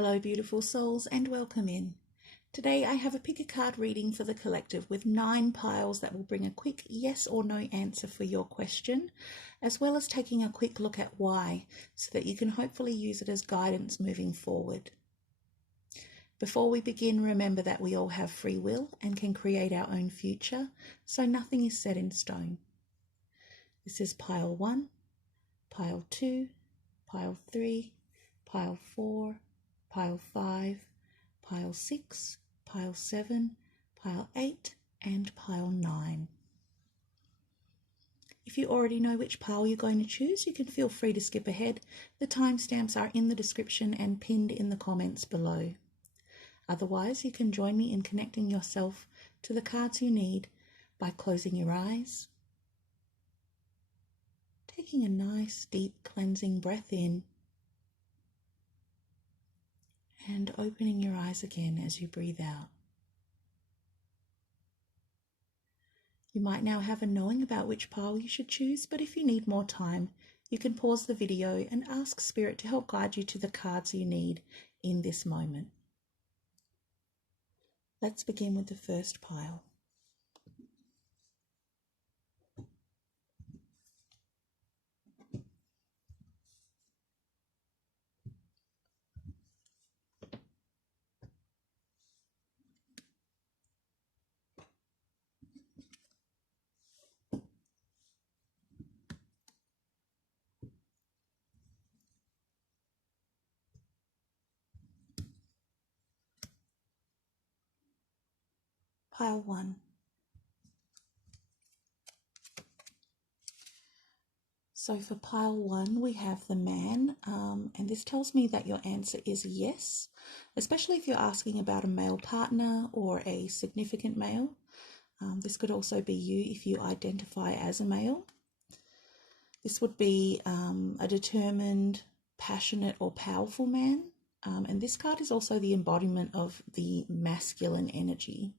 Hello beautiful souls and welcome in. Today I have a pick a card reading for the collective with 9 piles that will bring a quick yes or no answer for your question, as well as taking a quick look at why, so that you can hopefully use it as guidance moving forward. Before we begin, remember that we all have free will and can create our own future, so nothing is set in stone. This is pile 1, pile 2, pile 3, pile 4, pile 5, pile 6, pile 7, pile 8, and pile 9. If you already know which pile you're going to choose, you can feel free to skip ahead. The timestamps are in the description and pinned in the comments below. Otherwise, you can join me in connecting yourself to the cards you need by closing your eyes, taking a nice deep cleansing breath in, and opening your eyes again as you breathe out. You might now have a knowing about which pile you should choose, but if you need more time, you can pause the video and ask Spirit to help guide you to the cards you need in this moment. Let's begin with the first pile. Pile 1. So for pile 1, we have the man, and this tells me that your answer is yes, especially if you're asking about a male partner or a significant male. This could also be you if you identify as a male. This would be a determined, passionate or powerful man, and this card is also the embodiment of the masculine energy.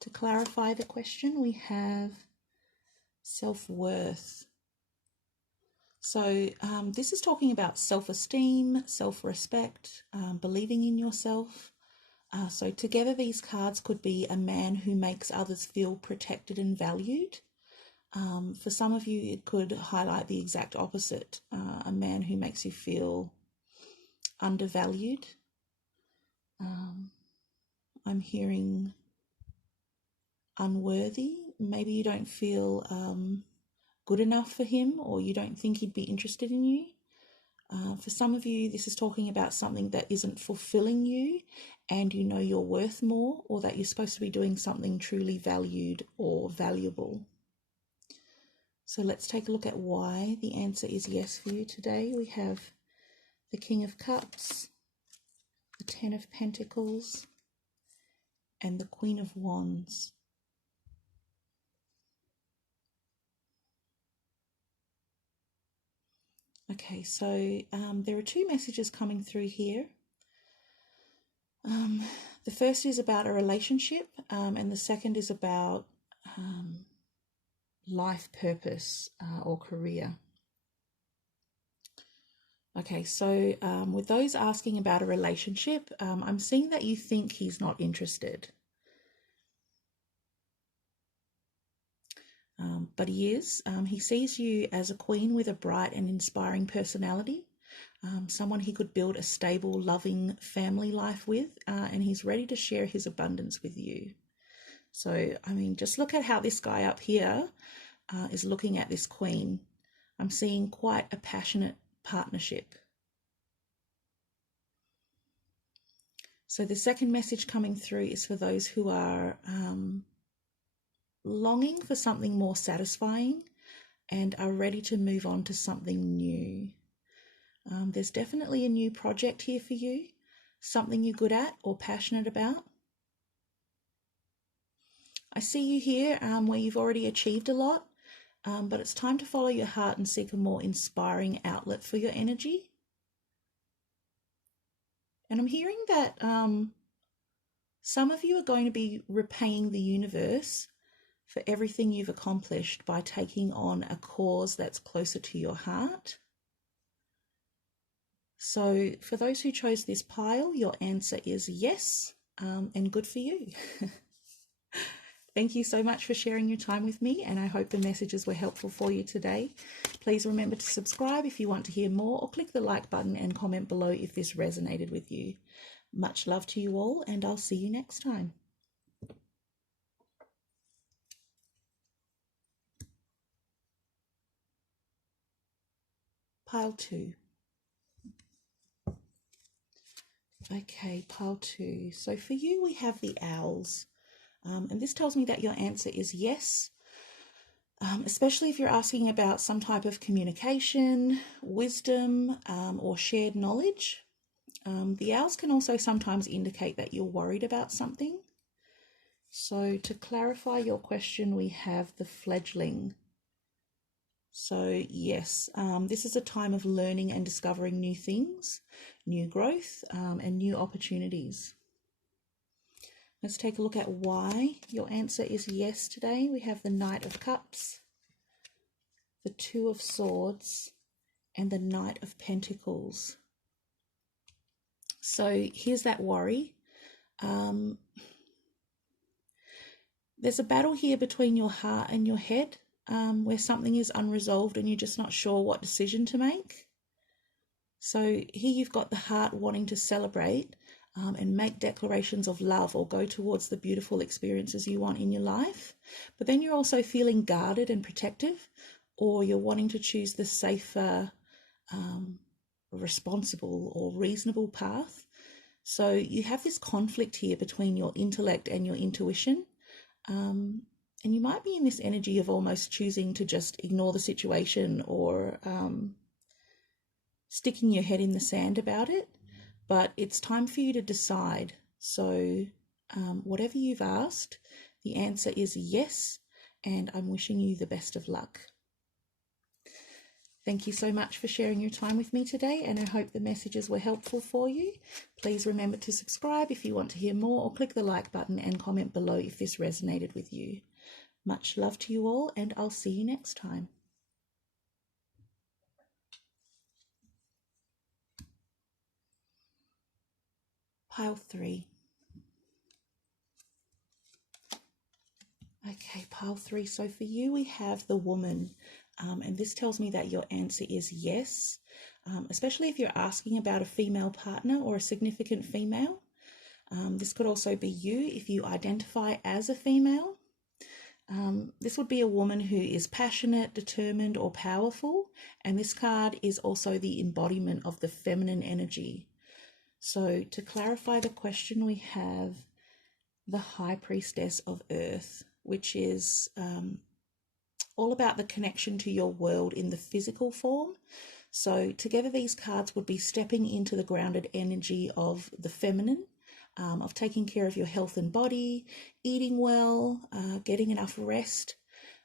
To clarify the question, we have self-worth. So this is talking about self-esteem, self-respect, believing in yourself. So together these cards could be a man who makes others feel protected and valued. For some of you, it could highlight the exact opposite, a man who makes you feel undervalued. I'm hearing unworthy. Maybe you don't feel good enough for him, or you don't think he'd be interested in you. For some of you, this is talking about something that isn't fulfilling you, and you know you're worth more, or that you're supposed to be doing something truly valued or valuable. So let's take a look at why the answer is yes for you today. We have the King of Cups, the Ten of Pentacles, and the Queen of Wands. Okay, so there are 2 messages coming through here. The first is about a relationship, and the second is about life purpose or career. Okay, so with those asking about a relationship, I'm seeing that you think he's not interested. But he is. He sees you as a queen with a bright and inspiring personality, someone he could build a stable, loving family life with, and he's ready to share his abundance with you. So, I mean, just look at how this guy up here is looking at this queen. I'm seeing quite a passionate partnership. So the second message coming through is for those who are longing for something more satisfying and are ready to move on to something new. There's definitely a new project here for you, something you're good at or passionate about. I see you here where you've already achieved a lot, but it's time to follow your heart and seek a more inspiring outlet for your energy. And I'm hearing that some of you are going to be repaying the universe for everything you've accomplished by taking on a cause that's closer to your heart. So for those who chose this pile, your answer is yes, and good for you. Thank you so much for sharing your time with me, and I hope the messages were helpful for you today. Please remember to subscribe if you want to hear more, or click the like button and comment below if this resonated with you. Much love to you all, and I'll see you next time. Pile 2. Okay, pile 2. So for you, we have the owls. And this tells me that your answer is yes, especially if you're asking about some type of communication, wisdom, or shared knowledge. The owls can also sometimes indicate that you're worried about something. So to clarify your question, we have the fledgling. So yes, this is a time of learning and discovering new things, new growth, and new opportunities. Let's take a look at why your answer is yes today. We have the Knight of Cups, the Two of Swords, and the Knight of Pentacles. So here's that worry. There's a battle here between your heart and your head, where something is unresolved and you're just not sure what decision to make. So here you've got the heart wanting to celebrate and make declarations of love or go towards the beautiful experiences you want in your life. But then you're also feeling guarded and protective, or you're wanting to choose the safer, responsible or reasonable path. So you have this conflict here between your intellect and your intuition. And you might be in this energy of almost choosing to just ignore the situation, or sticking your head in the sand about it. But it's time for you to decide. So whatever you've asked, the answer is yes, and I'm wishing you the best of luck. Thank you so much for sharing your time with me today, and I hope the messages were helpful for you. Please remember to subscribe if you want to hear more, or click the like button and comment below if this resonated with you. Much love to you all, and I'll see you next time. Pile 3. Okay, pile 3. So for you, we have the Woman. And this tells me that your answer is yes, especially if you're asking about a female partner or a significant female. This could also be you if you identify as a female. This would be a woman who is passionate, determined, or powerful. And this card is also the embodiment of the feminine energy. So to clarify the question, we have the High Priestess of Earth, which is all about the connection to your world in the physical form. So together these cards would be stepping into the grounded energy of the feminine, of taking care of your health and body, eating well, getting enough rest,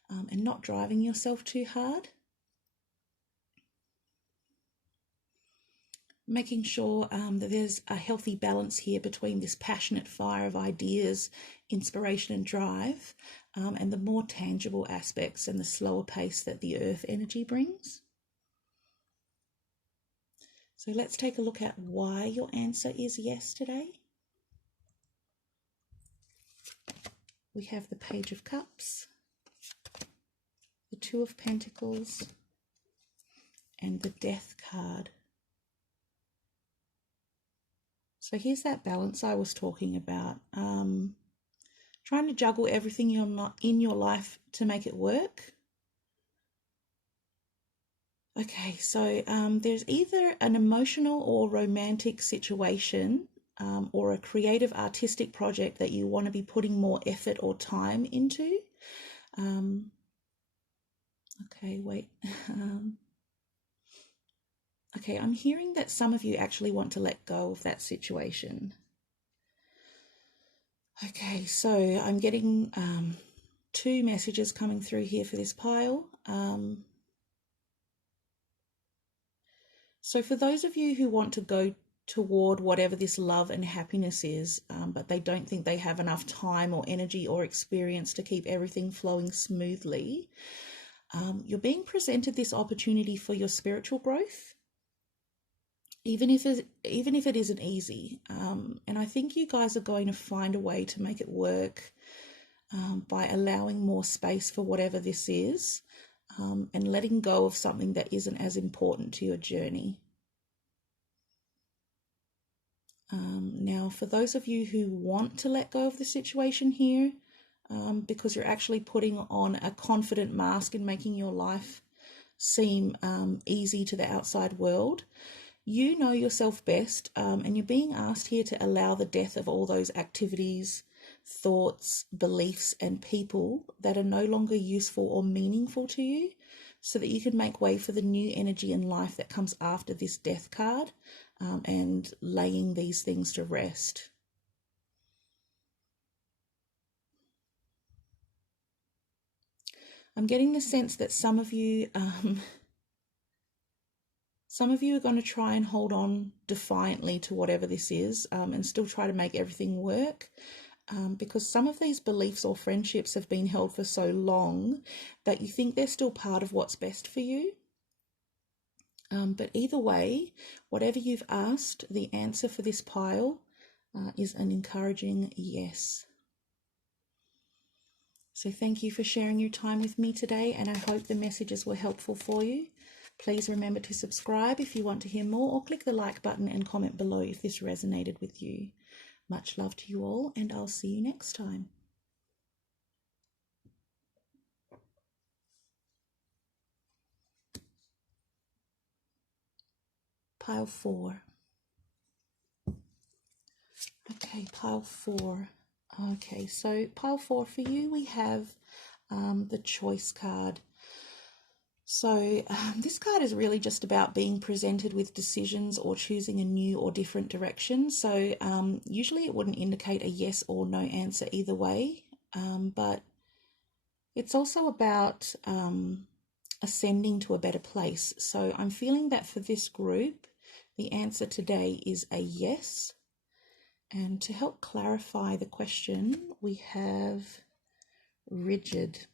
and not driving yourself too hard. Making sure that there's a healthy balance here between this passionate fire of ideas, inspiration and drive, and the more tangible aspects and the slower pace that the earth energy brings. So let's take a look at why your answer is yes today. We have the Page of Cups, the Two of Pentacles, and the Death card. So here's that balance I was talking about. Trying to juggle everything you're not in your life to make it work. Okay, so there's either an emotional or romantic situation or a creative artistic project that you want to be putting more effort or time into. Okay, wait. Okay, I'm hearing that some of you actually want to let go of that situation. Okay, so I'm getting two messages coming through here for this pile. So for those of you who want to go toward whatever this love and happiness is, but they don't think they have enough time or energy or experience to keep everything flowing smoothly, you're being presented this opportunity for your spiritual growth. even if it isn't easy. And I think you guys are going to find a way to make it work by allowing more space for whatever this is, and letting go of something that isn't as important to your journey. Now, for those of you who want to let go of the situation here, because you're actually putting on a confident mask and making your life seem easy to the outside world, you know yourself best, and you're being asked here to allow the death of all those activities, thoughts, beliefs, and people that are no longer useful or meaningful to you, so that you can make way for the new energy and life that comes after this death card, and laying these things to rest. I'm getting the sense that some of you are going to try and hold on defiantly to whatever this is, and still try to make everything work, because some of these beliefs or friendships have been held for so long that you think they're still part of what's best for you. But either way, whatever you've asked, the answer for this pile is an encouraging yes. So thank you for sharing your time with me today, and I hope the messages were helpful for you. Please remember to subscribe if you want to hear more, or click the like button and comment below if this resonated with you. Much love to you all, and I'll see you next time. Pile 4. Okay, pile 4. Okay, so pile 4 for you, we have the choice card. So this card is really just about being presented with decisions or choosing a new or different direction. So usually it wouldn't indicate a yes or no answer either way, but it's also about ascending to a better place. So I'm feeling that for this group, the answer today is a yes. And to help clarify the question, we have rigid.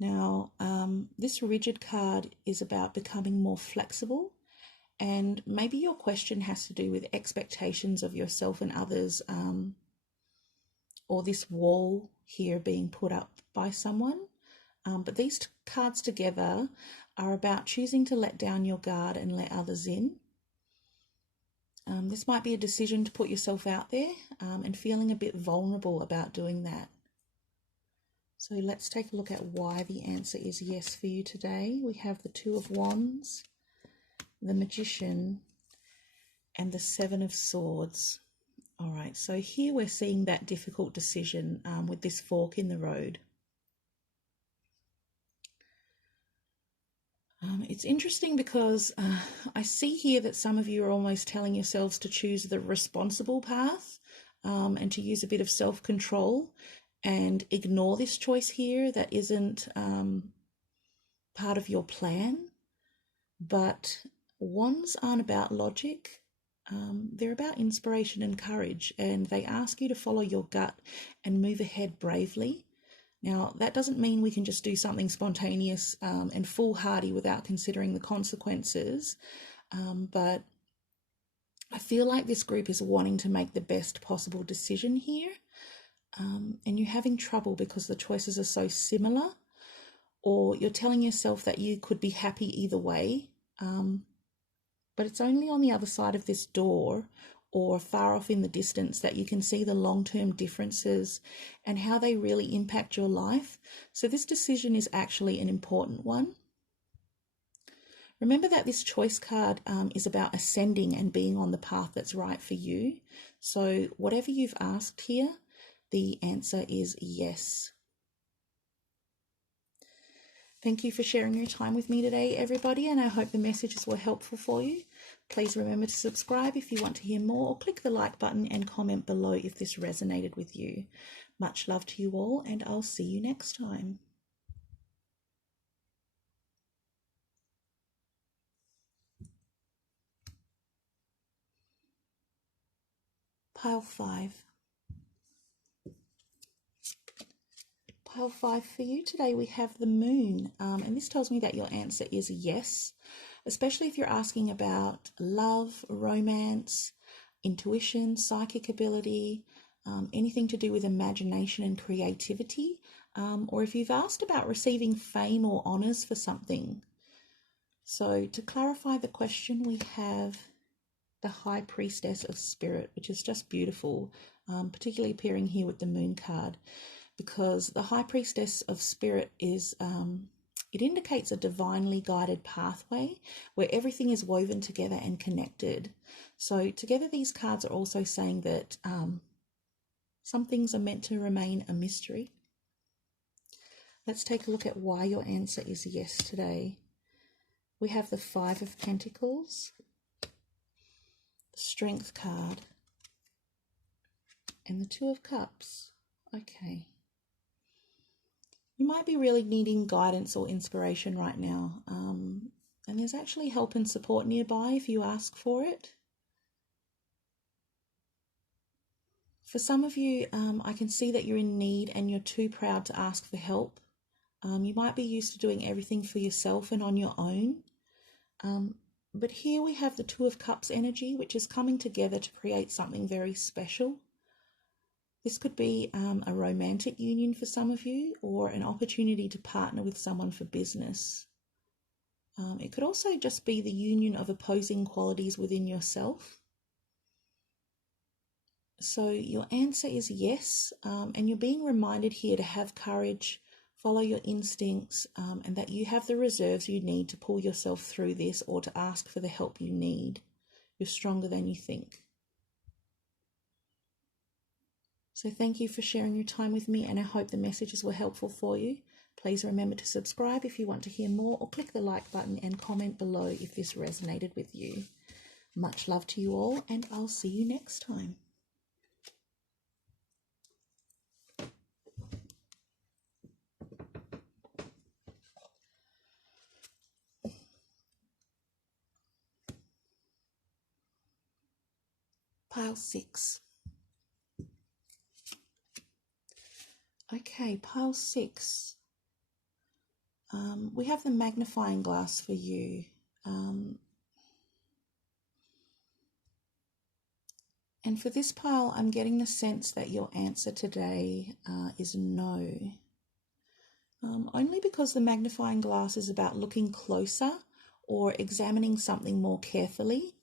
Now, this rigid card is about becoming more flexible, and maybe your question has to do with expectations of yourself and others, or this wall here being put up by someone. But these cards together are about choosing to let down your guard and let others in. This might be a decision to put yourself out there, and feeling a bit vulnerable about doing that. So let's take a look at why the answer is yes for you today. We have the Two of Wands, the Magician, and the Seven of Swords. All right, so here we're seeing that difficult decision with this fork in the road. It's interesting because I see here that some of you are almost telling yourselves to choose the responsible path, and to use a bit of self-control and ignore this choice here that isn't part of your plan. But wands aren't about logic. They're about inspiration and courage, and they ask you to follow your gut and move ahead bravely. Now, that doesn't mean we can just do something spontaneous and foolhardy without considering the consequences, but I feel like this group is wanting to make the best possible decision here, and you're having trouble because the choices are so similar, or you're telling yourself that you could be happy either way, but it's only on the other side of this door or far off in the distance that you can see the long-term differences and how they really impact your life. So this decision is actually an important one. Remember that this choice card is about ascending and being on the path that's right for you. So whatever you've asked here, the answer is yes. Thank you for sharing your time with me today, everybody, and I hope the messages were helpful for you. Please remember to subscribe if you want to hear more, or click the like button and comment below if this resonated with you. Much love to you all, and I'll see you next time. Pile 5. Pile 5 for you today, we have the Moon, and this tells me that your answer is yes. especially if you're asking about love, romance, intuition, psychic ability, anything to do with imagination and creativity, or if you've asked about receiving fame or honours for something. So to clarify the question, we have the High Priestess of Spirit, which is just beautiful, particularly appearing here with the Moon card, because the High Priestess of Spirit is, it indicates a divinely guided pathway where everything is woven together and connected. So together these cards are also saying that some things are meant to remain a mystery. Let's take a look at why your answer is yes today. We have the Five of Pentacles, the Strength card, and the Two of Cups. Okay. You might be really needing guidance or inspiration right now. And there's actually help and support nearby if you ask for it. For some of you, I can see that you're in need and you're too proud to ask for help. You might be used to doing everything for yourself and on your own. But here we have the Two of Cups energy, which is coming together to create something very special. This could be a romantic union for some of you, or an opportunity to partner with someone for business. It could also just be the union of opposing qualities within yourself. So your answer is yes, and you're being reminded here to have courage, follow your instincts, and that you have the reserves you need to pull yourself through this or to ask for the help you need. You're stronger than you think. So thank you for sharing your time with me, and I hope the messages were helpful for you. Please remember to subscribe if you want to hear more, or click the like button and comment below if this resonated with you. Much love to you all, and I'll see you next time. Pile 6. Okay, pile 6. We have the magnifying glass for you. And for this pile, I'm getting the sense that your answer today is no. Only because the magnifying glass is about looking closer or examining something more carefully.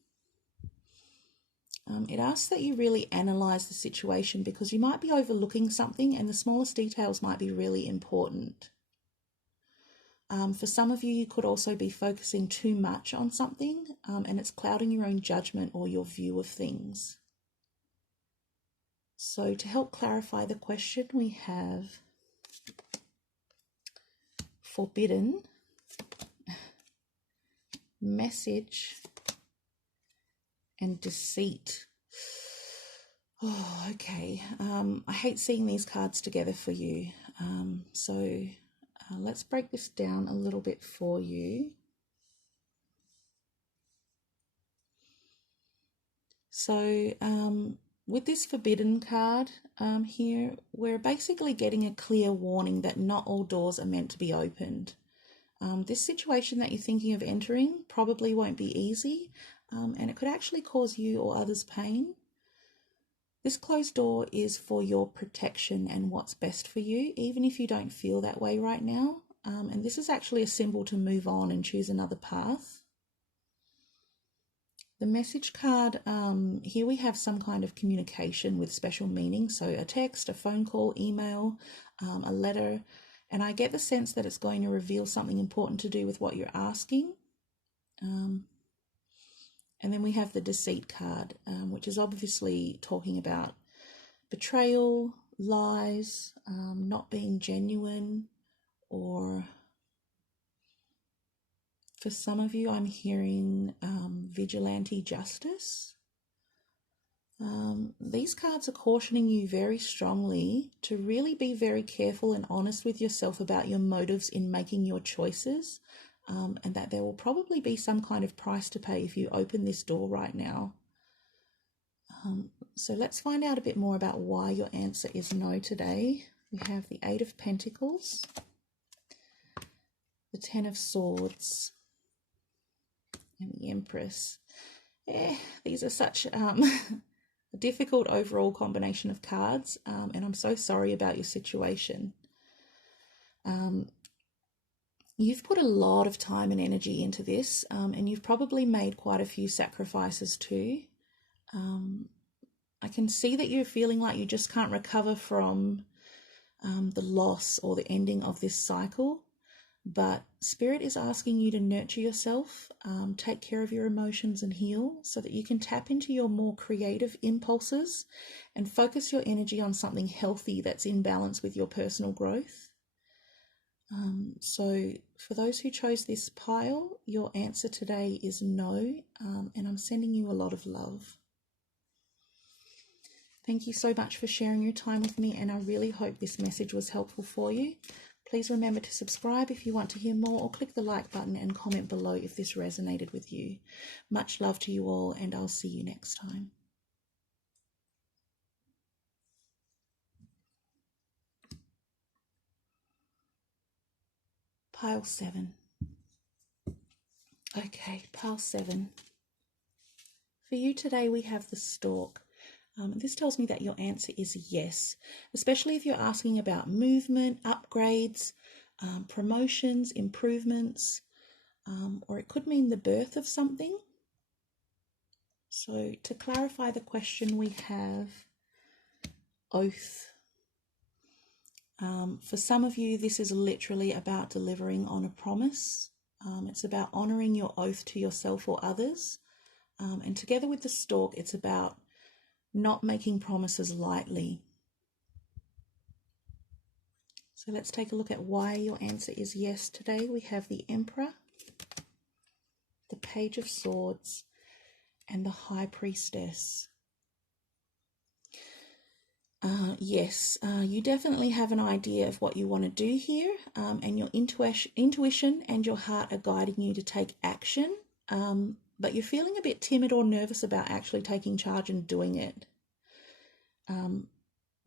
It asks that you really analyse the situation, because you might be overlooking something and the smallest details might be really important. For some of you, you could also be focusing too much on something and it's clouding your own judgment or your view of things. So to help clarify the question, we have forbidden, message, and deceit. Oh, okay. I hate seeing these cards together for you. Let's break this down a little bit for you. So with this forbidden card here, we're basically getting a clear warning that not all doors are meant to be opened. This situation that you're thinking of entering probably won't be easy, and it could actually cause you or others pain. This closed door is for your protection and what's best for you, even if you don't feel that way right now. And this is actually a symbol to move on and choose another path. The message card, here we have some kind of communication with special meaning. So a text, a phone call, email, a letter. And I get the sense that it's going to reveal something important to do with what you're asking. And then we have the deceit card, which is obviously talking about betrayal, lies, not being genuine, or for some of you, I'm hearing vigilante justice. These cards are cautioning you very strongly to really be very careful and honest with yourself about your motives in making your choices. And that there will probably be some kind of price to pay if you open this door right now. So let's find out a bit more about why your answer is no today. We have the Eight of Pentacles, the Ten of Swords, and the Empress. These are such a difficult overall combination of cards, and I'm so sorry about your situation. You've put a lot of time and energy into this, and you've probably made quite a few sacrifices too. I can see that you're feeling like you just can't recover from the loss or the ending of this cycle, but Spirit is asking you to nurture yourself, take care of your emotions and heal so that you can tap into your more creative impulses and focus your energy on something healthy that's in balance with your personal growth. So for those who chose this pile, your answer today is no, and I'm sending you a lot of love. Thank you so much for sharing your time with me, and I really hope this message was helpful for you. Please remember to subscribe if you want to hear more, or click the like button and comment below if this resonated with you. Much love to you all, and I'll see you next time. Pile 7. Okay, pile 7. For you today, we have the Stork. This tells me that your answer is yes, especially if you're asking about movement, upgrades, promotions, improvements, or it could mean the birth of something. So to clarify the question, we have oath. For some of you, this is literally about delivering on a promise. It's about honouring your oath to yourself or others. And together with the Stork, it's about not making promises lightly. So let's take a look at why your answer is yes today. We have the Emperor, the Page of Swords, and the High Priestess. Yes, you definitely have an idea of what you want to do here, and your intuition and your heart are guiding you to take action, but you're feeling a bit timid or nervous about actually taking charge and doing it.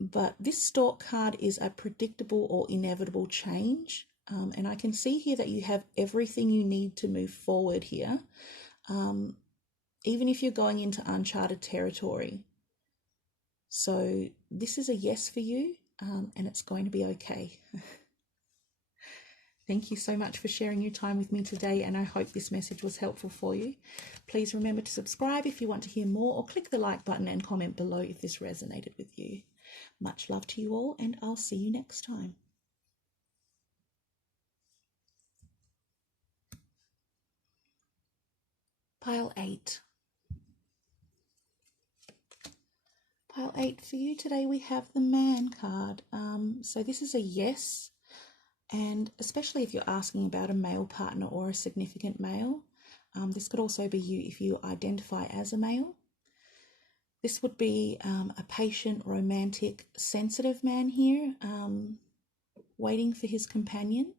But this Stork card is a predictable or inevitable change, and I can see here that you have everything you need to move forward here, even if you're going into uncharted territory. So this is a yes for you, and it's going to be okay. Thank you so much for sharing your time with me today, and I hope this message was helpful for you. Please remember to subscribe if you want to hear more, or click the like button and comment below if this resonated with you. Much love to you all, and I'll see you next time. Pile 8. Pile 8, for you today we have the Man card. So this is a yes. And especially if you're asking about a male partner or a significant male, this could also be you if you identify as a male. This would be a patient, romantic, sensitive man here, waiting for his companion.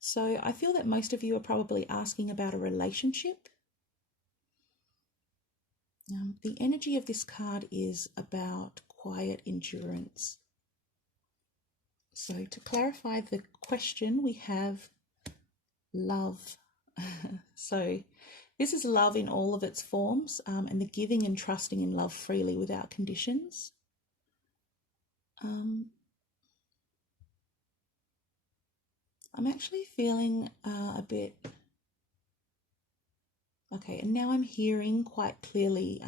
So I feel that most of you are probably asking about a relationship. The energy of this card is about quiet endurance. So to clarify the question, we have love. So this is love in all of its forms, and the giving and trusting in love freely without conditions. I'm actually feeling a bit... Okay, and now I'm hearing quite clearly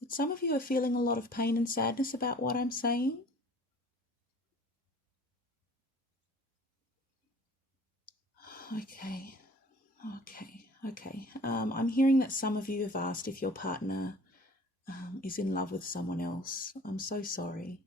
that some of you are feeling a lot of pain and sadness about what I'm saying. Okay. I'm hearing that some of you have asked if your partner is in love with someone else. I'm so sorry.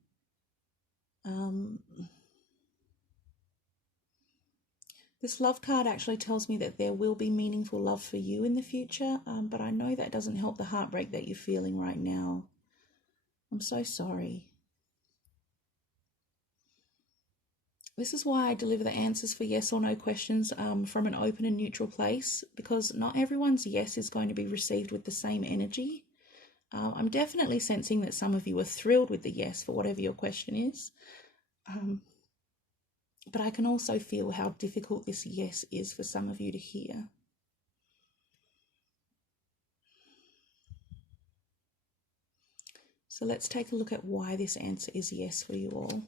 This love card actually tells me that there will be meaningful love for you in the future, but I know that doesn't help the heartbreak that you're feeling right now. I'm so sorry. This is why I deliver the answers for yes or no questions from an open and neutral place, because not everyone's yes is going to be received with the same energy. I'm definitely sensing that some of you are thrilled with the yes for whatever your question is. But I can also feel how difficult this yes is for some of you to hear. So let's take a look at why this answer is yes for you all.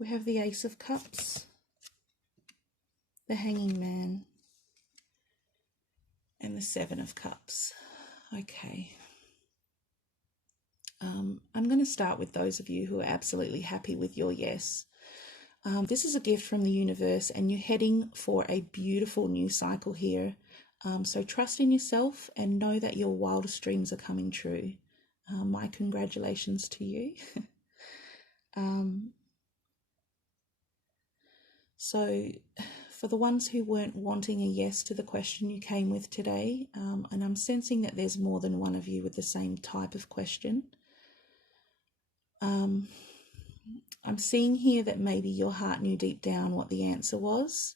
We have the Ace of Cups, the Hanging Man, and the Seven of Cups. Okay. I'm going to start with those of you who are absolutely happy with your yes. This is a gift from the universe, and you're heading for a beautiful new cycle here. So trust in yourself and know that your wildest dreams are coming true. My congratulations to you. So for the ones who weren't wanting a yes to the question you came with today, and I'm sensing that there's more than one of you with the same type of question, I'm seeing here that maybe your heart knew deep down what the answer was,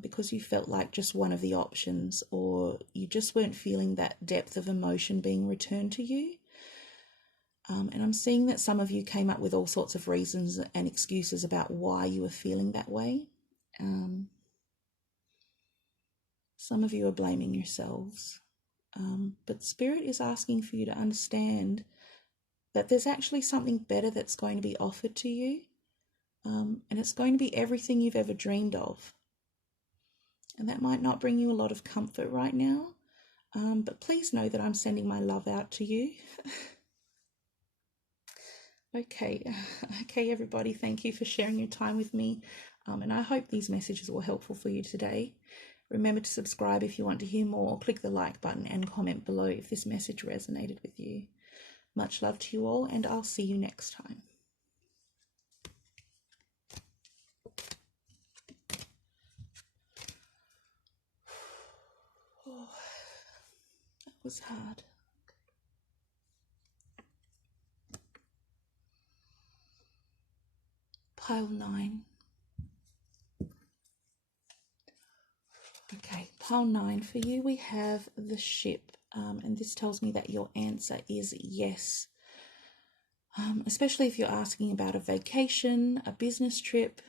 because you felt like just one of the options, or you just weren't feeling that depth of emotion being returned to you. And I'm seeing that some of you came up with all sorts of reasons and excuses about why you were feeling that way. Some of you are blaming yourselves. But Spirit is asking for you to understand that there's actually something better that's going to be offered to you. And it's going to be everything you've ever dreamed of. And that might not bring you a lot of comfort right now. But please know that I'm sending my love out to you. Okay, everybody, thank you for sharing your time with me, and I hope these messages were helpful for you today. Remember to subscribe if you want to hear more, click the like button and comment below if this message resonated with you. Much love to you all, and I'll see you next time. Oh, that was hard. Pile 9. Okay, pile 9 for you, we have the Ship, and this tells me that your answer is yes. Especially if you're asking about a vacation, a business trip,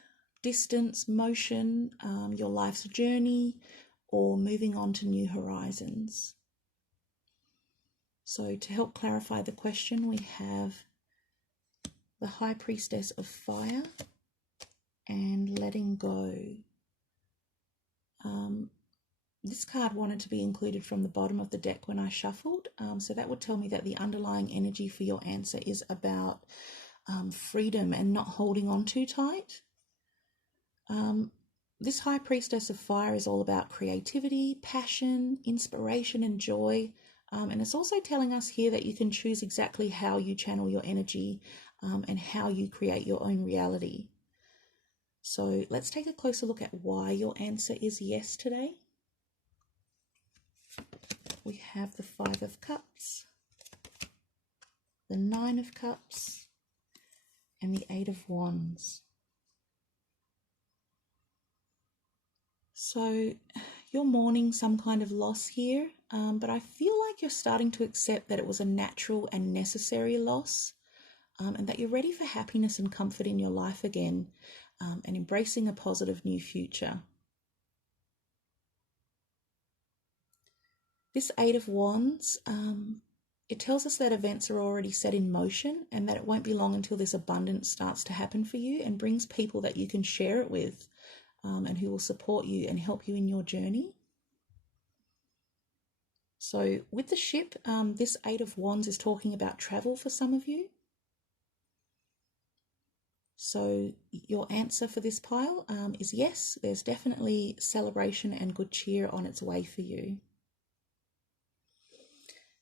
distance, motion, your life's journey, or moving on to new horizons. So to help clarify the question, we have the High Priestess of Fire and Letting Go. This card wanted to be included from the bottom of the deck when I shuffled, so that would tell me that the underlying energy for your answer is about freedom and not holding on too tight. This High Priestess of Fire is all about creativity, passion, inspiration and joy, and it's also telling us here that you can choose exactly how you channel your energy and how you create your own reality. So let's take a closer look at why your answer is yes today. We have the Five of Cups, the Nine of Cups, and the Eight of Wands. So you're mourning some kind of loss here, but I feel like you're starting to accept that it was a natural and necessary loss, and that you're ready for happiness and comfort in your life again, and embracing a positive new future. This Eight of Wands, it tells us that events are already set in motion and that it won't be long until this abundance starts to happen for you and brings people that you can share it with, and who will support you and help you in your journey. So with the Ship, this Eight of Wands is talking about travel for some of you. So your answer for this pile is yes, there's definitely celebration and good cheer on its way for you.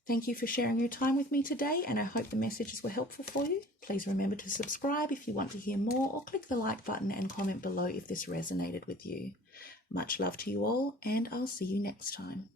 Thank you for sharing your time with me today, and I hope the messages were helpful for you. Please remember to subscribe if you want to hear more, or click the like button and comment below if this resonated with you. Much love to you all, and I'll see you next time.